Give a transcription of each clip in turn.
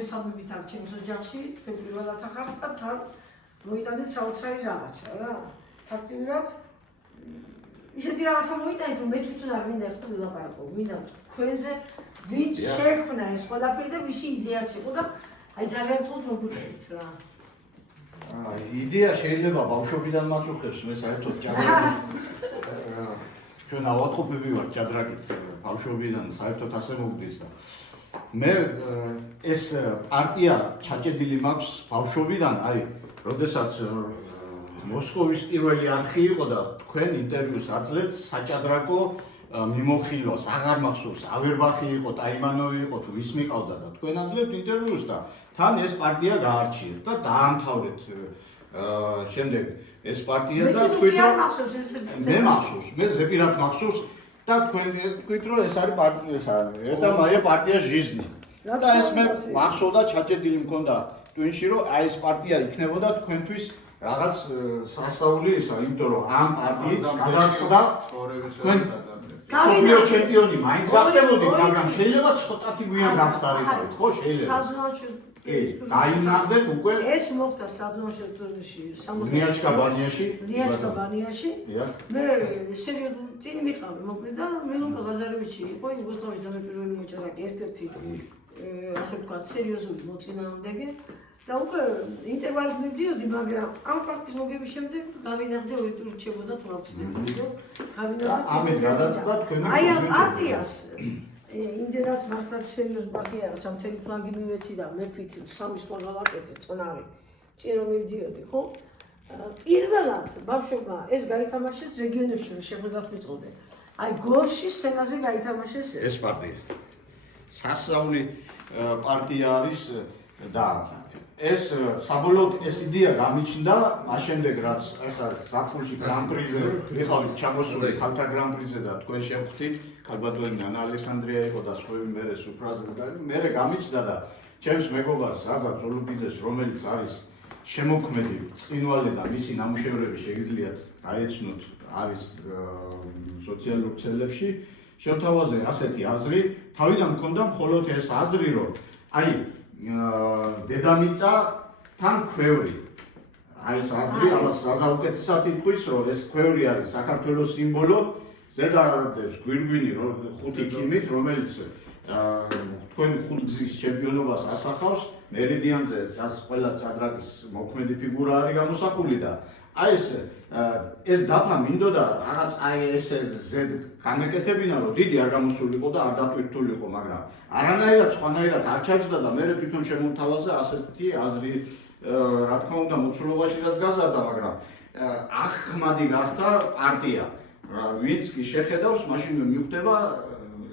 მოგესალმებით აქ ჩემს ოჯახში, პირველად ახართ და თან მოიტანეთ საოცარი რაღაცა რა. ფაქტიურად ისეთი რაღაცა მოიტანეთ, რომ მე თვითონ არ მინდა ხო ვილაპარაკო, მინდა თქვენზე ვინც შექმნა ეს ყველაფერი და ვისი იდეაც იყო და აი ძალიან თუნდ მოგვიყვებით რა. იდეა შეიძლება ბავშვობიდან მაწუხებს, მე საერთოდ ჭადრაკი. ჩვენ ავადმყოფები ვართ ჭადრაკით, ბავშვობიდან საერთოდ ასე მოგდის და მე ეს პარტია ჩაჭედილი მაქვს ბავშვობიდან, აი, როდესაც მოსკოვის პირველი არხი იყო და თქვენ ინტერვიუს აძლევთ საჭადრაკო მიმოხილვას, აღარ მახსოვს, ავერბახი იყო, ტაიმანოვი იყო, თუ ვის მიყავდა და თქვენ აძლევთ ინტერვიუს და თან ეს პარტია გაარჩიეთ და დაამთავრეთ შემდეგ ეს პარტია და თქვენ მე მახსოვს, მე ზეპირად მახსოვს და თქვენ თქვით რომ ეს არის პარტია და მაია პარტია ჟიზნი. და ეს მე მახსოვდა ჩაჭედილი მქონდა ტვინში რომ აი ეს პარტია იქნებოდა თქვენთვის რაღაც სასწაული ისა, იმიტომ რომ ამ პარტიით გადაწყდა თქვენ სოფიო ჩემპიონი მაინც გახდებოდით, მაგრამ შეიძლება ცოტათი გვიან გახდარიყავით, ხო შეიძლება? საზღვარში დაინახდეთ უკვე ეს მოხდა საზღვარში ტურნირში 60 ნიაჩკა ბანიაში მე სერიოზულად წინ მიყავი მოკლედ და მელუკა ლაზარევიჩი იყო იუგოსლავიის დამპირველი მოჭადრაკე ერთ-ერთი ასე ვთქვათ სერიოზული მოწინააღმდეგე და უკვე ინტერვალით მივდიოდი, მაგრამ ამ პარტიის მოგების შემდეგ გავინახე ორი ტური რჩებოდა თუ აქვს ნებო გავინახე ამით გადაწყდა თქვენი აი ამ პარტიას იმდენად მართლაც სერიოზული პარტია რაცა მთელი ფლანგი მივეცი და მე ვფიქრობ სამი სხვა გავაკეთე წნარი წინ რომ მივდიოდი ხო პირველად ბავშვებმა ეს გაითამაშეს რეგიონებში რომ შეხვედრას მიწოდე აი გორში სცენაზე გაითამაშეს ეს პარტია სასწაული პარტია არის და ეს საბოლოოდ ეს იდეა გამიჩნდა მას შემდეგ რაც ახლა ზაფხულში გრან-პრიზე ვიყავით ჩამოსული ქალთა გრან-პრიზე და თქვენ შევხვდით ქალბატონი ანა ალექსანდრია იყო და სხვები მერე სუფრაზე და მერე გამიჩნდა და ჩემს მეგობარს ზაზა ძოლუბიძეს რომელიც არის შემოქმედი წინვალე და მისი ნამუშევრები შეგიძლიათ გაეცნოთ არის სოციალურ ქსელებში შევთავაზე ასეთი აზრი თავიდან მქონდა მხოლოდ ეს აზრი რომ აი დედამიწა თან ქვევრი. აი ეს აზრი ამას ზაზაუკეთესად იტყვის, რომ ეს ქვევრი არის საქართველოს სიმბოლო, ზედადებს გვირგვინი ხუთი კიმით, რომელიც თქვენ ხუთგზის ჩემპიონობას ასახავს, მერიდიანზე რაც ყველა ჭადრაკის მოქმედი ფიგურა არის გამოსახული და აი ეს დაფა მინდოდა რაღაც აი ეს ზედ განეკეთებინა რომ დიდი არ გამოსულიყო და არ დატვირთულიყო, მაგრამ არანაირად სხვანაირად არ ჩაჯდა და მე თვითონ შემომთავაზე ასეთი აზრი რა თქმა უნდა მოცულობაშიც გაზარდა, მაგრამ აღქმადი გახდა პარტია. ვინც კი შეხედავს, მაშინ მივხვდება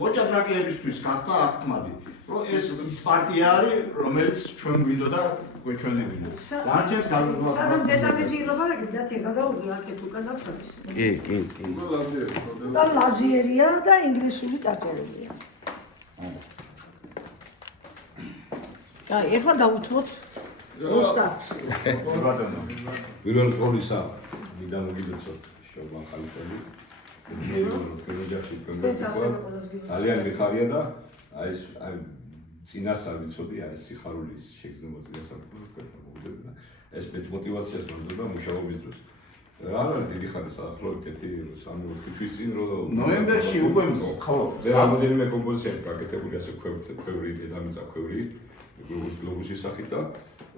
მოჭადრაკეებისთვის გახდა აღქმადი. რომ ეს ის პარტია არის, რომელიც ჩვენ გვინდოდა გვეჩვენებინა. დარჩენს გავიგოთ. სანამ დეტალებში ილაპარაკეთ, დათი გადაუღე აქეთ უკანაც არის. კი. და ლაზიერია და ინგლისური წარწერებია. აი, ეხლა დავუთმოთ რუსტაც. ბატონო. პირველ ყოვლისა მინდა მოგილოცოთ შოვა ხალხები. ძალიან მიხარია და აი ეს წინასწარ ვიცოდი აი სიხარულის შეგრძნება წინასწარ მოგდები და ეს მოტივაციას მომდოდა მუშაობის დროს. რა არის დიდი ხანი საახლოებით 1-3 თვის წინ რომ ნოემბერში უკვე ხო მე რამოდენიმე კომპოზიციები გაკეთებული ასე ქვევრი დედამიწა ქვევრი გლობუსის სახით და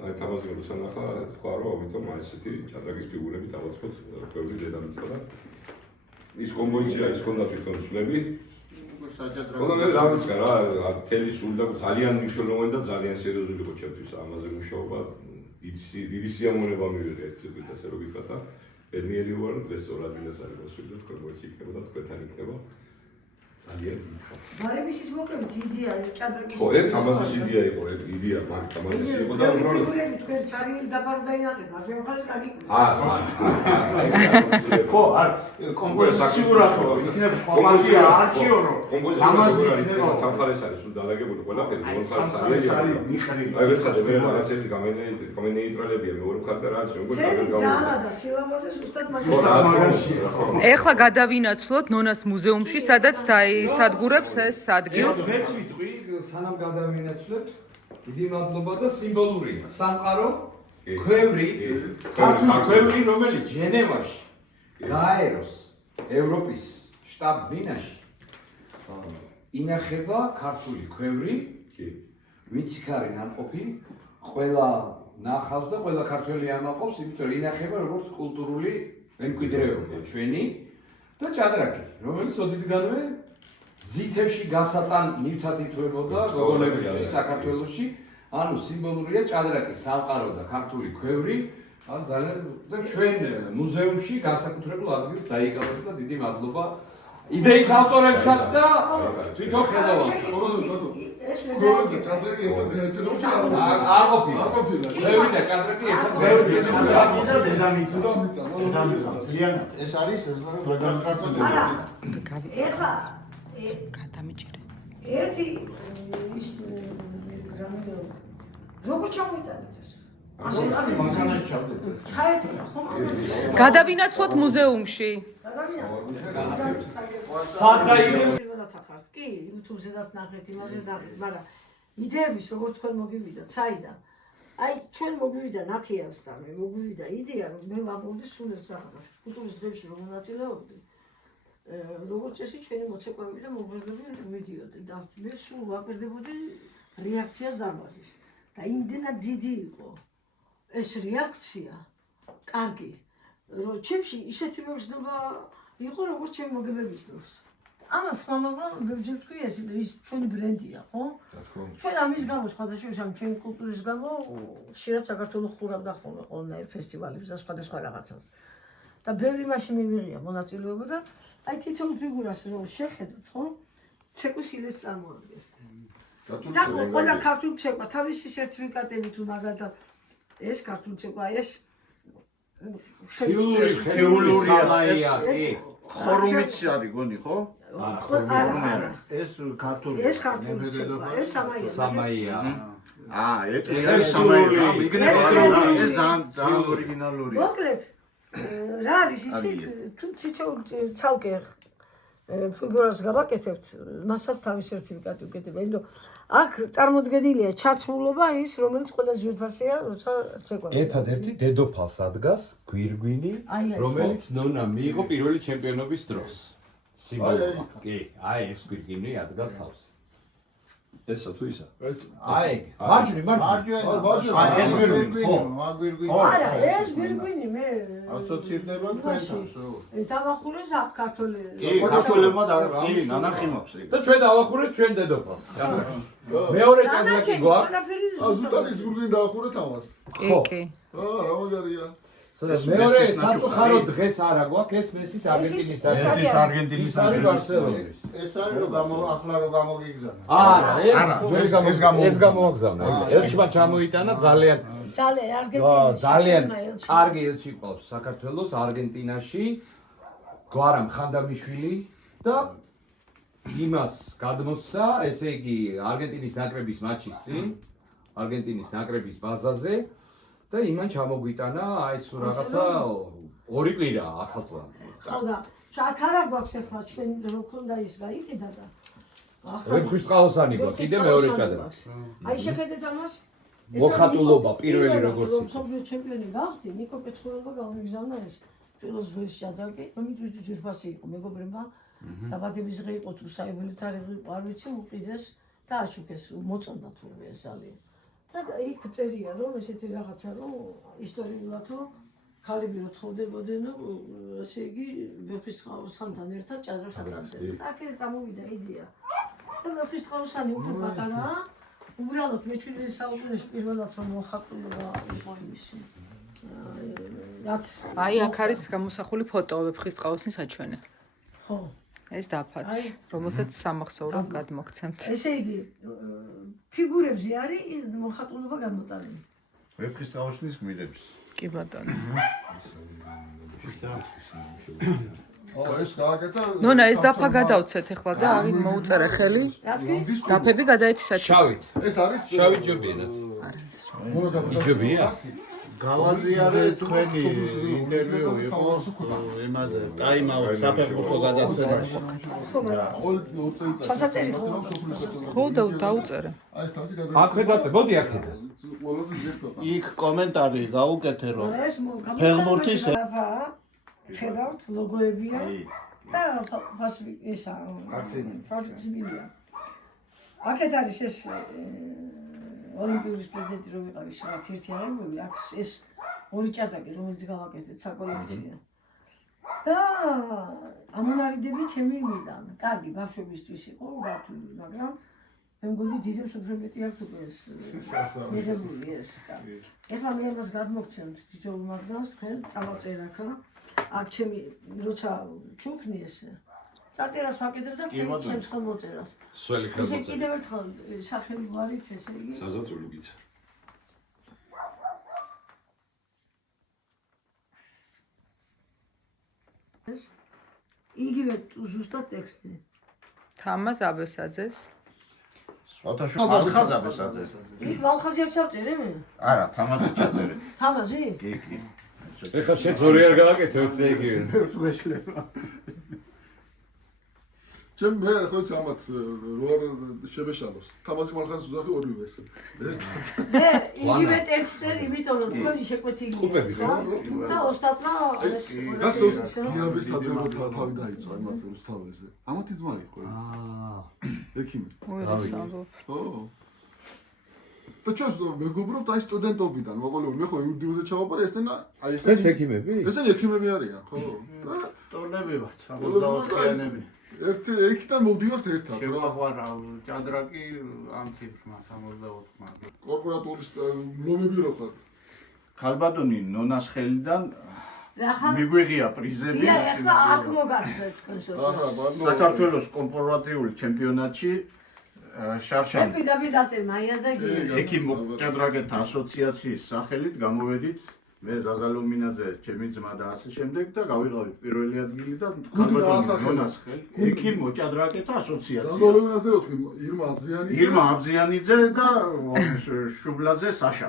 აი თამაზი რუსანახა თქვა რომ ამიტომ აი ესეთი ჭადრაკის ფიგურები დავაწყოთ ქვევრი დედამიწა და ის კომპოზიცია ის ქონდა თვითონ ცვლები საჭადრაკო მე დავიწყე რა თელი სული და ძალიან მნიშვნელოვანი და ძალიან სერიოზული იყო ჩემთვის ამაზე მუშაობა დიდი სიამოვნება მივიღე ეცებით ასე რომ გითხრათ და ბედნიერი ვარ დღეს სწორად დილას არის მოსული და თქვენ მოიჭი იქნება და თქვენთან იქნება ძალიან დიდხარ მარების ის მოკლედ იდეა ჭადრაკის ხო ერთ ამაზის იდეა იყო ერთ იდეა ამაზის იყო და უბრალოდ თქვენ ძალიან დაფარდაინახე მაგრამ ხალხს გაგიკვირდა ხო არ კომპოზიციურად იქნებ სხვა პარტია არჩიო რომ ამაზი იქნება სამხარეს არის სულ დალაგებული ყველაფერი მომხარეს არის აი ვეცადე მე რაღაცები გამენეიტრალებია მეორე მხარე რა არის მეგონი ძალიან და სილამაზე სუსტად მაგაში ეხლა გადავინაცვლოთ ნონას მუზეუმში, სადაც სადგურებს ეს ადგილს. მეც ვიტყვი, სანამ გადავინაცვლებთ, დიდი მადლობა და სიმბოლურია. სამყარო ქვევრი, ქართული ქვევრი, რომელიც ჟენევაში გააეროს ევროპის შტაბ-ბინაში ინახება ქართული ქვევრი, ვიციქარი ნამყოფი, ყველა ნახავს და ყველა ქართველი ამაყობს, იმიტომ რომ ინახება როგორც კულტურული მემკვიდრეობა ჩვენი და ჭადრაკი, რომელიც ოდითგანვე ზითებში გასატან ნივთად ითვლებოდა გოგონებისთვის საქართველოში, ანუ სიმბოლურია ჭადრაკი, სამყარო და ქართული ქვევრი, ან ძალიან და ჩვენ მუზეუმში განსაკუთრებულ ადგილს დაიკავებს და დიდი მადლობა იდეის ავტორებსაც და თვითონ ხელოვანს. ჭადრაკი ერთადერთი არ ყოფილა. ქვევრი და ჭადრაკი ერთადერთი და დედამიწა. ეს არის ეხლა გადამიჭირე. ერთი ის როგორ ჩამოიტანეთ ეს? მასანაში ჩავდეთ. ჩაეტია ხომ? გადავინაცვლოთ მუზეუმში. გადავინაცვლოთ კი, YouTube-ზედაც ნახეთ, იმასაც ნახეთ, მაგრამ იდეების როგორც თქვენ მოგივიდა, საიდან? აი, ჩვენ მოგვივიდა ნათიასთან, მოგვივიდა იდეა, რომ მე ვამბობდი სულ ერთ რაღაცას, კულტურის დღეებში რომ მონაწილეობდი. როგორც წესი ჩვენი მოცეკვავები და მოღვაწეები მიდიოდნენ და მე სულ ვაკვირდებოდი რეაქციას დარბაზის. და იმდენად დიდი იყო ეს რეაქცია, კარგი, რომ ჩემში ისეთი მოგზნობა იყო, როგორც ჩემი მოგებების დროს. ამას ხმამაღლა ბევრჯერ თქვი ის ჩვენი ბრენდია, ხო? ჩვენ ამის გამო სხვადასხვა ამ ჩვენი კულტურის გამო ხშირად საქართველოს ხურავდა ხოლმე ყველანაირ ფესტივალებს და სხვადასხვა რაღაცას. და ბევრი მაშინ მივიღია მონაწილეობა და აი თითოეულ ფიგურას რომ შეხედოთ, ხო? ცეკვის ილეს წარმოადგენს. და ყველა ქართული ცეკვა თავისი სერტიფიკატები თუ მაგალითად ეს ქართული ცეკვა ეს თეორია ეს ხორუმიც არის გონი ხო? ეს ქართული ეს ქართული ცეკვა ეს სამაია ეს სამაია ეს ძალიან ორიგინალურია მოკლედ რა არის იცით თუ ციცეულ ცალკე ფიგურას გავაკეთებთ მასაც თავის სერტიფიკატი უკეთება იმიტომ აქ წარმოდგენილია ჩაცმულობა ის რომელიც ყველა ძვირფასია როცა ცეკვა ერთადერთი დედოფალს ადგას გვირგვინი რომელიც ნონა მიიღო პირველი ჩემპიონობის დროს სიმბოლო კი აი ეს გვირგვინი ადგას თავს ესა თუ ისა აი მარჯვნივ ეს გვირგვინი არა ეს გვირგვინი მე ასოცირდება თქვენთან დავახურეს აქ ქართველები კი ქართველებმა და კი ნანახი მაქვს და ჩვენ დავახურეთ ჩვენ დედოფალს მეორე ჭადრაკი გვაქვს ზუსტად ის გვირგვინი დავახურეთ ამას კი რა მაგარია მეორე სამწუხაროდ დღეს არა გვაქვს ეს მესის არგენტინის ეს არგენტინის ბარსელონის ეს არის რომ ახლა რომ გამოგიგზავნა არა ეს გამოგზავნა ელჩმა ჩამოიტანა ძალიან კარგი ელჩი ყავს საქართველოს არგენტინაში გვარამ ხანდამიშვილი და იმას გადმოსცა ესე იგი არგენტინის ნაკრების მატჩის წინ არგენტინის ნაკრების ბაზაზე და იმან ჩამოგვიტანა აი ეს რაღაცა ორი კვირა ახალწლამდე. ხო და ჩაქარა გვაქვს ახლა ჩვენ რო ქონდა ის გაიყიდა და ვეფხისტყაოსანი გვაქვს კიდე მეორე ჭადრაკი. აი შეხედეთ ამას მოხატულობა პირველი როგორც იყო. მსოფლიო ჩემპიონი გახდი, ნიკო პეცხოველმა გამიგზავნა ეს ფილოსოფიის ჭადრაკი, რომელიც ძვირფასი იყო მეგობრებმა. დაბადების დღე იყო თუ საიუბილეო თარიღი იყო, არ ვიცი, უყიდეს და აშუქეს, მოწონდა თურმე ეს ძალიან. და იქ წერია რომ ესეთი რაღაცა რომ ისტორიულად რომ ქალები რო ცხოვრდებოდნენ ესე იგი ვეფხისტყაოსანთან ერთად ჭადრაკს აკეთებდნენ. აქედან წამოვიდა იდეა. და ვეფხისტყაოსანი უფრო პატარაა. უბრალოდ მე-17 საუკუნეში პირველად რომ მოხატულობა იყო იმისი. რაც აი აქ არის გამოსახული ფოტო ვეფხისტყაოსნის საჩვენე. ხო. ეს დაფაც, რომელსაც სამახსოვროდ გადმოგცემთ. ესე იგი ფიგურებზე არის ის მოხატულობა განმოტანილი. ვეფხისტყაოსნის გმირების. კი ბატონო. ეს დააკეთა ნონა ეს დაფა გადავცეთ ახლა და აი მოუწერე ხელი. დაფები გადაეცი საჩვენე. შავით. ეს არის შავი ჯობია. მონოგრაფია. იჯობია. გავაზიარე თქვენი ინტერვიუ იყო იმაზე ტაიმ აუტ საფეხბურთო გადაცემაში. ჩასაწერი ხო? ხო დაუწერე. აი ეს თასი აქვე დაწე, მოდი აქედან. ყველაზე ზოგადად. იქ კომენტარი გაუკეთე რომ ეს ფეხბურთის ხედავთ ლოგოებია და ფასი ესა ფარტიზმილია. აქეთ არის ეს ოლიმპიური პრეზიდენტი რომ იყავის რაც ერთი აღებული, აქ ეს ორი ჭადრაკი რომელიც გავაკეთეთ საკოლექციო. და ამონარიდები ჩემი იმიდან, კარგი ბავშვებისთვის იყო გათვლილი, მაგრამ მე მგონი დიდი მსოფლმეტი აქვს უკვე ეს მიღებული ეს. ეხლა მე ამას გადმოგცემთ თითოეულ მათგანს თქვენ წამოწერაქა. აქ ჩემი როცა ჩუქნი ესე წარწერას ვაკეთებ და ჩემს ხელმოწერას. სველი ესე ხელმოწერა. კიდევ ერთხელ სახელი გვარით ესე იგი. საზაწოლო გიცა. იგივე ზუსტად ტექსტი. თამაზ აბესაძეს. ხაზაბესაძე. იქ ვალხაზი არ ჩავწერე მე? არა, თამაზი ჩაწერე. თამაზი? კი. ეხლა შენ ზორი არ გააკეთე ერთ იგივე. ვეშლება. ჩემ მე ხო ამათ როარ შებეშალოს. თამაზი მარხანს უძახი ორივეს. ერთად. მე იგივე ტექსტს წერ, იმიტომ რომ თქვენი შეკვეთი იგივე. და ოსტატმა ეს გასოს გიაბესაძე რო თავი დაიწყო იმას რუსთავეზე. ამათი ძმა იყო. ექიმი. ხო. და ჩვენს მეგობრობთ აი სტუდენტობიდან, მოყოლებული მე ხო იურიდიულზე ჩავაპარე ესენა აი ეს ექიმები? ესენი ექიმები არიან, ხო? და ტოლები ვართ, 64-იანები. ერთი იქიდან მოვდივართ ერთად. შევაღვარა ჭადრაკი ამ ციფრმა 64-მა. კორპორატული ლომები რო ხარ. ქალბატონი ნონას ხელიდან ახლა მიგვიღია პრიზები. ეხლა აქ მოგახსნეთ თქვენს საქართველოს კორპორატიული ჩემპიონატში შარშან პირდაპირ დაწერ მაიაზე ექიმო ჭადრაკეთა ასოციაციის სახელით გამოვედით მე ზაზალო მინაძე, ჩემი ძმა და ასე შემდეგ და გავიღავით პირველი ადგილი და ქალბატონი ნონას ხელით ექიმო ჭადრაკეთა ასოციაცია. ზაზალო მინაძე რო თქვი ირმა აბზიანიძე და შუბლაძე საშა.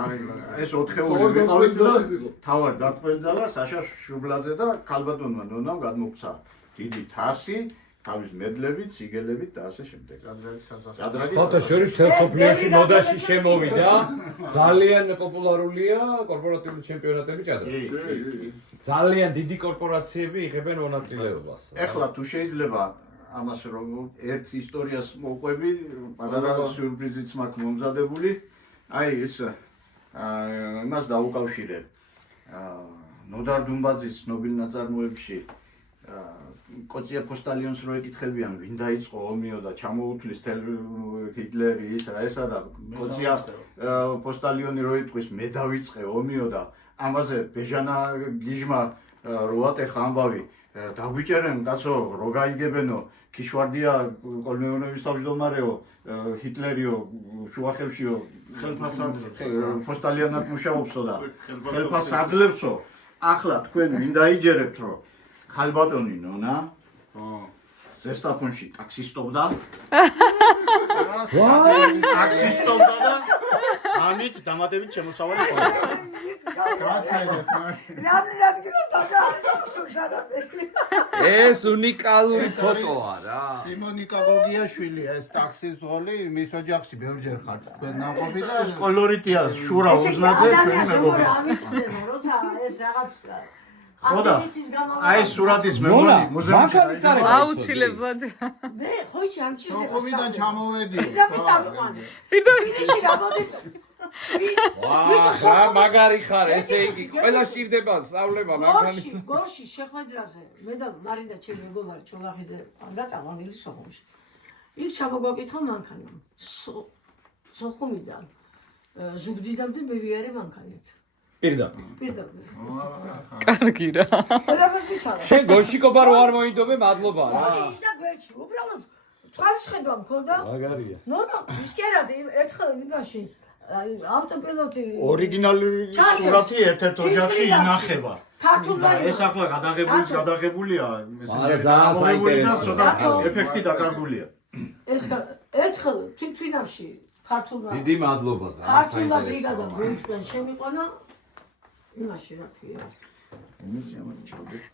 აი ეს ოთხეული ვიყავით და თავად დატყველძალა საშა შუბლაძე და ქალბატონმა ნონამ გადმოგცა დიდი თასი თავის მედლებით, სიგელებით და ასე შემდეგ. ჭადრაკის ფოტოშორის თელსოფლიაში მოდაში შემოვიდა. ძალიან პოპულარულია კორპორატიული ჩემპიონატები ჭადრაკი. ძალიან დიდი კორპორაციები იღებენ მონაწილეობას. ეხლა თუ შეიძლება ამას რომ ერთ ისტორიას მოვყვები, პატარა სიურპრიზიც მაქვს მომზადებული. აი ეს იმას დაუკავშირე. ნოდარ დუმბაძის ცნობილ ნაწარმოებში კოცია პოსტალიონს რო ეკითხებიან, ვინ დაიწყო ომიო და ჩამოუთვლის ჰიტლერი ესა და კოცია პოსტალიონი რო იტყვის, მე დავიწყე ომიო და ამაზე ბეჟანა გიჟმა რო ატეხა ამბავი, დაგვიჭერენ კაცო, რო გაიგებენო, ქიშვარდია კოლმეონოვის თავმჯდომარეო, ჰიტლერიო, შუახევშიო, პოსტალიონად მუშაობსო და ხელფას აძლევსო. ახლა თქვენ ვინ დაიჯერებთ რომ ქალბატონი ნონა ზესტაფონში ტაქსისტობდა. ტაქსისტობდა და ამით დამატებით შემოსავალი ხდება. ეს უნიკალური ფოტოა რა. სიმონიკა გოგიაშვილი ეს ტაქსის ზოლი მის ოჯახში ბევრჯერ ხარ თქვენ ნამყოფი და ეს კოლორიტია შურა უზნაძე ჩვენი მეგობარი. როცა ეს რაღაც ხოდა აი სურათის მემონი მუზეუმში აუცილებლად. მე ხო იცი ამ ჭირდება ხომიდან ჩამოვედი. და მიწამყვანი. ფინიში რამოდი. რა მაგარი ხარ, ესე იგი, ყველა სჭირდება სწავლება მაგარი. გორში შეხვედრაზე მე და მარინა ჩემი მეგობარი ჩოლახიძე და წამოვიდი სოხუმში. იქ ჩამოგვაკითხა მანქანა. სოხუმიდან ზუგდიდამდე მე ვიარე მანქანით. პირდაპირ. კარგი რა. შენ გონშიკობა რო არ მოინდობე, მადლობა რა. ის და გვერდში უბრალოდ თვალისხედვა მქონდა. მაგარია. ნონა ისკერადი ერთხელ იმაში ავტოპილოტი ორიგინალური სურათი ერთ-ერთ ოჯახში ინახება. ქართულმა ეს ახლა გადაღებულია, მესენჯერიდან და ცოტა ეფექტი დაკარგულია. ეს ერთხელ თვითფინავში ქართულმა დიდი მადლობა ძალიან ქართულმა ბრიგადამ გვერდიდან შემიყვანა იმაში რა ქვია.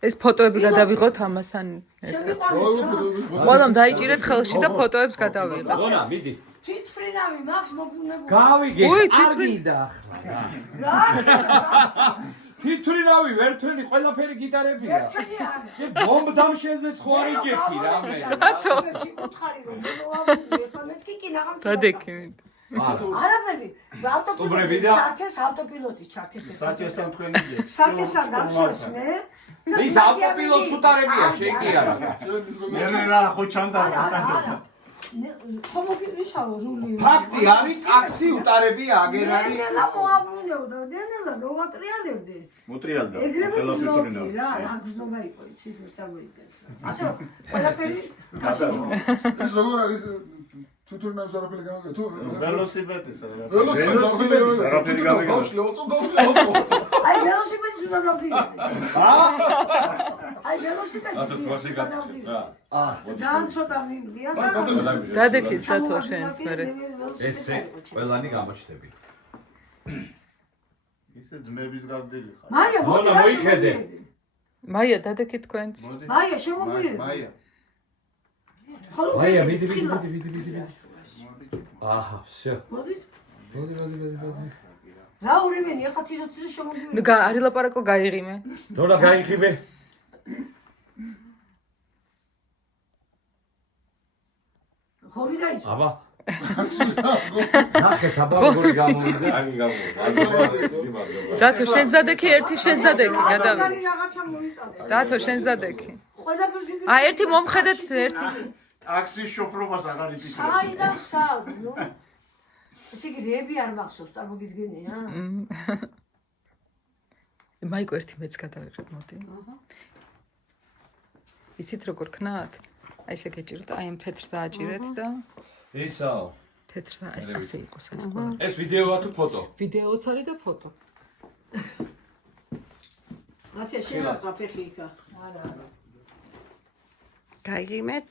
ეს ფოტოები გადავიღოთ ამასთან ერთად. ყველამ დაიჭირეთ ხელში და ფოტოებს გადავიღოთ. გონა, მიდი. თვითფრინავი მაქვს მოფუნებული. გავიგე. უი, თვითფრინავი ახლა. რა? თვითფრინავი, ვერტველი, ყველაფერი გიტარებია. ვერტველი არა. შე ბომბდამშენზეც ხო არ იჯექი რამე. რატო? უთხარი რომ მოვავდი, ხა მეთქი კი ნაღამ. დადექი. არაფერი. სტუბრები და ავტოპილოტის ჩართეს ეს. საჭესთან თქვენი იდეა. საჭესთან დავსვეს მე. ის ავტოპილოტს უტარებია, შეგი არა. მე რა ხო ჩანდა. ხომ ისაო რული. ფაქტი არის, ტაქსი უტარებია, აგერ არის. ნელა მოაბრუნებდა, ნელა მოვატრიალებდი. მოტრიალდა. ეგრევე გზნობდი რა, რა გზნობა იყო, იცით, წარმოიდგენს. ასე ყველაფერი გასაჯო. ეს როგორ არის თვითონაც არაფერი გამიგე თუ ველოსიპედის რა. ველოსიპედის არაფერი გამიგე. აი ველოსიპედს უნდა დავდივი. აი ველოსიპედს. ათო თვასი გაწყვეტ რა. ძალიან ცოტა მივდია და დადექით დათო შენც მერე. ესე ყველანი გამოჩნდებით. ისე ძმების გაზდილი ხარ. მაია მონა, მოიხედე. მაია დადექით თქვენც. მაია შემოგვიერთდი. მაია. მაია, მიდი. აჰა, всё. მოდით. მოდი. რა ორივენი ახლა თვითონ შემოგვიერთდი. ნუ არი ლაპარაკო გაიღიმე. ნონა გაიხიბე. ხორი დაიწყო. აბა. ნახეთ, აბა როგორი გამოვიდა. აი გამო. დათო შენს დადექი, ერთი შენს დადექი, გადავიღე. რაღაცა მოიტანე. დათო შენს დადექი. ყველაფერში ერთი მომხედეთ, ერთი. ტაქსის შოფრობას აღარ იფიქრე. საიდან სად, ნუ? ესე იგი რეები არ მახსოვს, წარმოგიდგენია? მაიკო ერთი მეც გადავიღებ, მოდი. იცით როგორ ქნათ? აი ესე გეჭიროთ, აი ამ თეთრს დააჭირეთ და ისაო. თეთრს და ეს ასე იყოს ეს ყველა. ეს ვიდეოა თუ ფოტო? ვიდეოც არის და ფოტო. მაცია შეიძლება ფეხი იქა. არა. გაიგიმეთ?